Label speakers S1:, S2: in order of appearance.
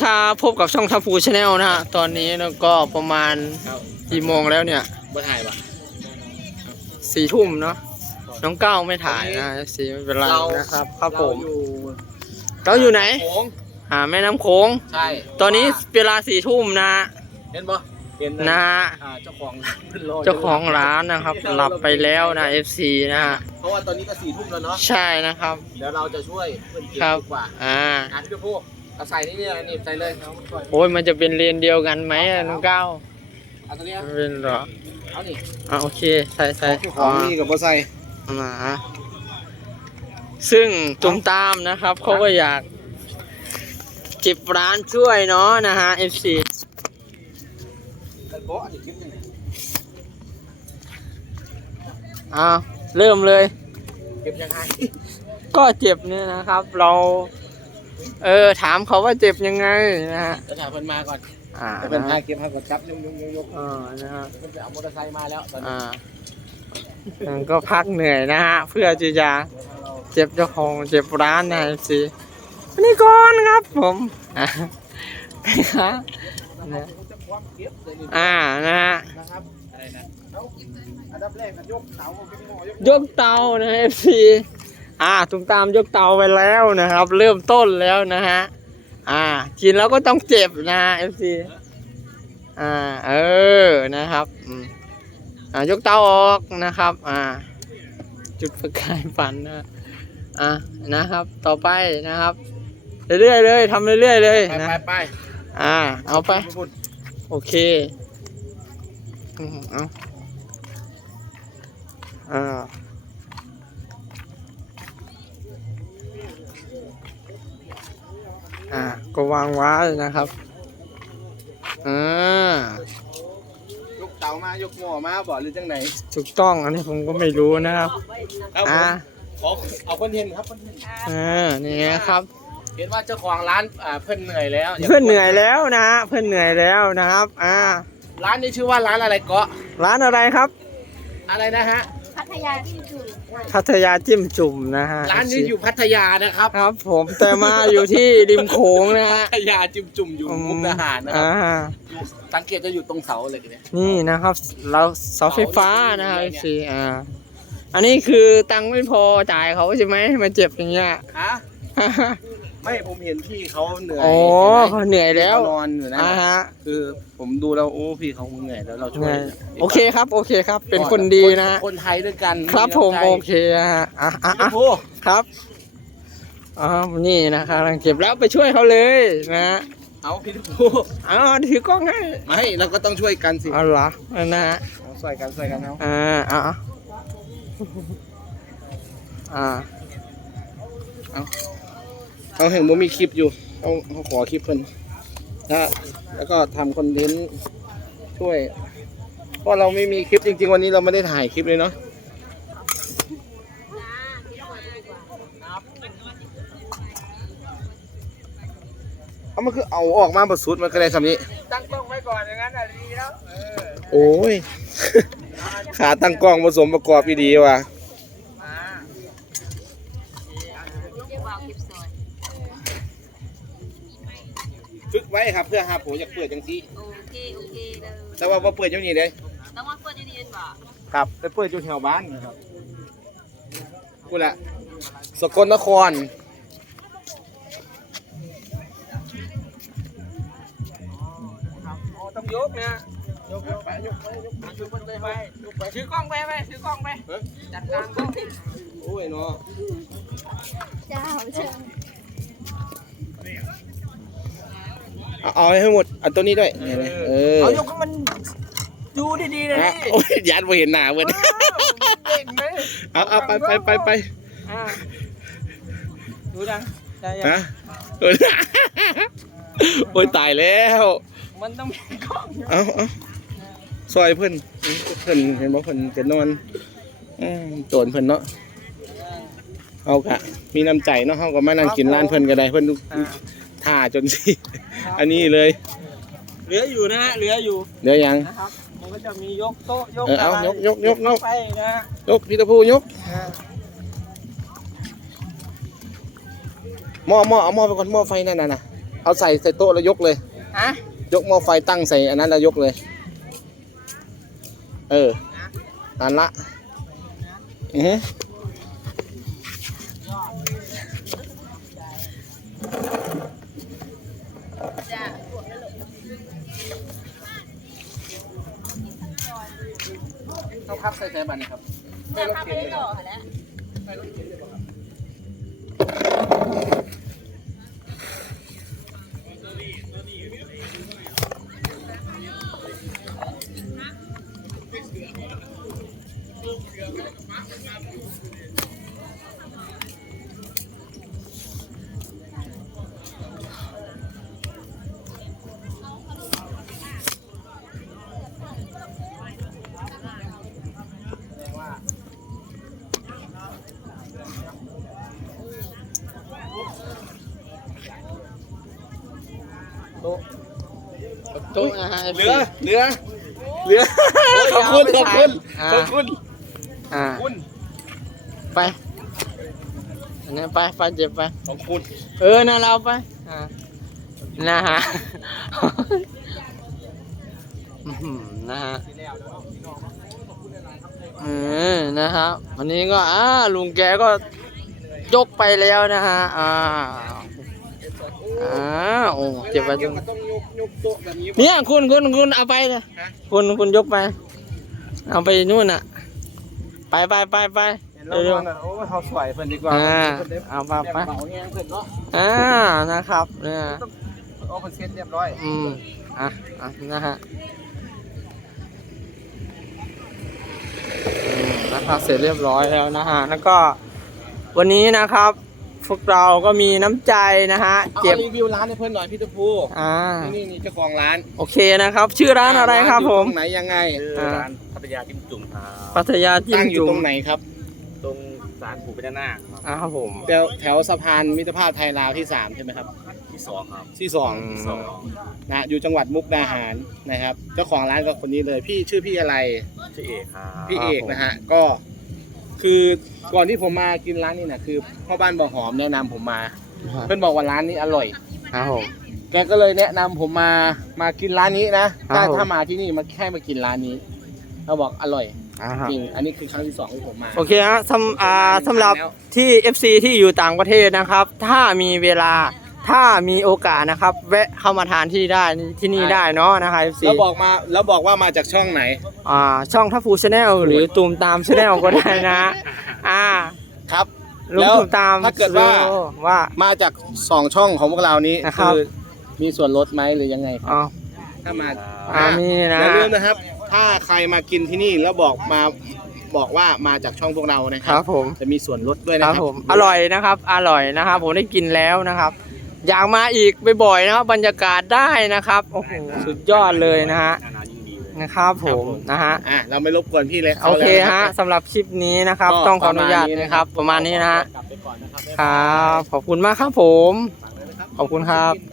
S1: ครับพบกับช่องทัพพูชาแนลนะฮะตอนนี้ก็ประมาณกี่โมงแล้วเนี่ย
S2: บ่ถ่ายปะ
S1: 4 ทุ่มเนาะน้องก้าวไม่ถ่ายนะสีไม่เป็นไรนะครับครับผมเราอยู่ไหนแม่น้ำโขง
S2: ใช่
S1: ตอนนี้เวลา4 ทุ่มนะ
S2: เห็นปะเห็น
S1: นะ
S2: เจ้าของ
S1: ร้านนะครับหลับไปแล้วนะ FC นะฮะ
S2: เพราะว่าตอนนี้ก็4 ทุ่มแล้วเนาะ
S1: ใช่นะครับ
S2: เดี๋ยวเราจะช่วยเพื่อนเก็บดีกว่าพี่พูเอาใส่นี่นี่ใส่เลย
S1: โอ้ยมันจะเป็นเลนเดียวกันไหมน้องก้าว
S2: เอาตัวนี้
S1: เป็นหรอ
S2: เอานี่
S1: โอเคใส่
S2: ของนี่กับบ่ใส่
S1: มาซึ่งตุ่มตามนะครับเขาก็อยากเก็บร้านช่วยเนาะนะฮะ FC เริ่มเลย
S2: เก็บยังไง
S1: ก็เจ็บเนี่ยนะครับเราถามเขาว่าเจ็บยังไงนะฮะ
S2: จะถามเพิ่นมาก่อนจะเป็นพาเก็บพากดจับยก
S1: นะฮะ
S2: เพิ่นไปเอามอเตอร์ไซค์มาแล้วตอน
S1: นี้ก็พักเหนื่อยนะฮะเพื่อที่จะเจ็บเจ้าของเจ็บร้านนะสินี่ก่อนครับผมนะฮะยกเตานะเอฟซีตุ้มตามยกเตาไปแล้วนะครับเริ่มต้นแล้วนะฮะกินแล้วก็ต้องเจ็บนะเอฟซีนะครับยกเตาออกนะครับจุดประกายฝันนะครับต่อไปนะครับเรื่อยๆเลยทำเรื่อยๆเลยนะ
S2: ไป
S1: เอาไปโอเคก็วางไว้นะครับ
S2: ยกเตามายกหม้อมาบ่หรือจังไหน
S1: ถูกต้องอันนี้ผมก็ไม่รู้นะครับ
S2: เอาคอนเทนต์ครับคอนเทนต์
S1: นี่ครับ
S2: เห็นว่าเจ้าของร้านเพื่อนเหนื่อยแล้ว
S1: เพื่อนเหนื่อยแล้วนะเพื่อนเหนื่อยแล้วนะครับ
S2: ร้านนี้ชื่อว่าร้านอะไรเกาะ
S1: ร้านอะไรครับ
S2: อะไรนะฮะ
S1: พัทยาจิ้มจุ่มนะฮะ
S2: ร้านนี้อยู่พัทยานะครับ
S1: ครับผมแต่มาอยู่ที่ริมโขงนะฮะ
S2: พัทยาจิ้มจุ่มอยู่มุกดาหารนะครับสังเกตจะอยู่ตรงเสาเลยเนี่ย
S1: นี่นะครับเราเสาไฟฟ้านะครับสิอันนี้คือตังค์ไม่พอจ่ายเขาใช่ไหมมาเจ็บอย่างเงี้ย
S2: ไม่ผมเห็นพี่เขาเหนื่อย
S1: เขาเหนื่อยแล้ว
S2: นอนอยู่นะคือผมดูแล้วโอ้พี่เขาเหนื่อยแล้วเราช่วย
S1: โอเคครับเป็นคนดีนะ
S2: คนไทยด้วยกัน
S1: ครับผมโอเคครับนี่นะครับกำลังเก็บแล้วไปช่วยเขาเลยนะ
S2: เอาพี่ทู
S1: ถือกล้องให้
S2: ไม่เราก็ต้องช่วยกันสิ
S1: เหรอนะฮะ
S2: ช่วยกันเอาเห็นว่ามีคลิปอยู่เขาขอคลิปเพิ่นแล้วก็ทำคอนเทนต์ช่วยเพราะเราไม่มีคลิปจริงๆวันนี้เราไม่ได้ถ่ายคลิปเลยเนาะมันคือเอาออกมาบดสุดมันก็ได้ทำนี้
S1: ตั้งกล้องไว้ก่อนอย่างนั้นดีแล้ว
S2: โอ้ยขาตั้งกล้องผสมประกอบดีว่ะฝึกไว้ครับเพื่อหาผมอยากเปิดจังซี่
S3: โอเคเลย
S2: แต่ว่าเปิดอยู่นี่เลย
S3: ต้องมาเปิดอยู่นี่บ่
S2: ครับไปเปิดอยู่แถวบ้านครับกูละสกลนคร
S1: ต้องยกนะยกไปถือกล้องไปถือกล้องไปจัดการกล้อง
S2: โอ้ยเนาะ
S3: เจ้าเชิญ
S2: เอาให้หมดอันตัวนี้ด้วย
S1: เอายกให้มันดูดีๆเลยนี่
S2: โอ้ยยัดไปเห็นหน้าเว้ย
S1: เก่งไหม
S2: เอาไป
S1: ดูดัง
S2: โอ้ยตายแล้ว
S1: มันต้องมีกล้อง
S2: เอาซอยเพื่อนเห็นบอกเพื่อนจะนอนโจรเพื่อนเนาะเอาค่ะมีน้ำใจเนาะเขาก็มานั่งกินร้านเพื่อนก็ได้เพื่อนท่าจนสิอันนี้เลย
S1: เหลืออยู่นะเหลือ
S2: ยัง
S1: นะครับมันก็จะมียกโต๊ะยก
S2: ไปนะยกพี่ตะพูยกหม้อเอาหม้อไปก่อนหม้อไฟนั่นน่ะเอาใส่โต๊ะแล้วยกเลย
S1: ฮะ
S2: ยกหม้อไฟตั้งใส่อันนั้นแล้วยกเลยอันละต้องพับใส่บันนะครับ
S3: จะทำไม่หล่อแล้ว
S2: โต๊ะ
S1: โต๊ะนะฮะ
S2: เหลือขอบคุณ
S1: ไปอันนี้ไปเจ็บไป
S2: ขอบคุณ
S1: นั่นเราไปนะฮะนะฮะนะครับวันนี้ก็ลุงแกก็ยกไปแล้วนะฮะโอ้เจ็บไปตรง
S2: ต้องยกโต๊ะแบบนี้
S1: เนี่ยคุณเอาไปเลยคุณยกไปเอาไปนู่นน่ะไป
S2: เร็วๆโอ้เขาสวยเพิ่นดีกว่า
S1: เอาไป
S2: เบาแห้งเพิ่นเนาะ
S1: นะครับเนี่ย
S2: เอาเพิ่นเซ็ตเรียบร้อย
S1: นะฮะนะครับเสร็จเรียบร้อยแล้วนะฮะแล้วก็วันนี้นะครับพวกเราก็มีน้ำใจนะฮะเก็บ
S2: รีวิวร้านให้เพิ่นหน่อยพี่ตะพูนี่เจ้าของร้าน
S1: โอเคนะครับชื่อร้านอะไรครับผม
S2: ตรงไหนยังไง
S4: ร้านพัทยาจิ้มจุ่มครับ
S1: พัทยาจิ้
S2: ตั้
S1: ม
S2: งอยู่
S1: จุ่
S2: ต
S1: ม
S2: รงไหนครับ
S4: ตรงศาลปู่พญานาคครับ
S1: ครับผม
S2: แถวสะพานมิตรภาพไทยลาวที่3ใช่ไหมครับ
S4: ที่สองครับ
S2: ที่
S4: สอง
S2: 2นะอยู่จังหวัดมุกดาหารนะครับเจ้าของร้านก็คนนี้เลยพี่ชื่อพี่อะไร
S4: ชื่อเอกครับ
S2: พี่เอกนะฮะก็คือก่อนที่ผมมากินร้านนี้นะคือพ่อบ้านบ่อหอมแนะนำผมมา เพื่อนบอกว่าร้านนี้อร่อย
S1: ครับผม
S2: แกก็เลยแนะนำผมมากินร้านนี้นะ
S1: ครับผม
S2: ถ้ามาที่นี่มาแค่มากินร้านนี้เราบอกอร่อย
S1: ครับ
S2: จริงอันนี้คือครั้งที่2ที่ผมมา
S1: โอเคฮะสำหรับที่ FC ที่อยู่ต่างประเทศนะครับ ถ้ามีเวลาถ้ามีโอกาสนะครับ แวะเข้ามาทานที่นี่ได้เนาะนะครับ FC
S2: แล้วบอกว่ามาจากช่องไหน
S1: ช่องทัพพูชาแนลหรือตูมตามชาแนลก็ได้นะ
S2: ครับ
S1: ลุง
S2: แล้ว
S1: ตูมตาม
S2: ถ้าเกิดว่า
S1: ว่า
S2: มาจาก2ช่องของพวกเรานี้
S1: นะครับ
S2: คือมีส่วนลดไหมหรือยังไงครับ
S1: อ๋อ
S2: ถ้ามา
S1: มีนะ
S2: อย่าลืมนะครับ ถ้าใครมากินที่นี่แล้วบอกว่ามาจากช่องพวกเรานะค
S1: ครั
S2: รั
S1: บบ ผม
S2: จะมีส่วนลดด้วย
S1: ค
S2: นะ
S1: รับผมอร่อยนะครับอร่อยนะครับผมได้กินแล้วนะครับ อยากมาอีกบ่อยๆนะครับบรรยากาศได้นะครับโอ้โหสุดยอดเลยนะฮะ
S4: หน้าหนาวยิ่งดีเลย
S1: นะครับผมนะฮะ
S2: เราไม่รบกวนพี่เลย
S1: โอเคฮะสำหรับคลิปนี้นะครับ ต้องขออนุญาตนะครับประมาณนี้นะฮะ
S2: กลับไปก่อนนะครับ
S1: ครับขอบคุณมากครับผมขอบคุณครับ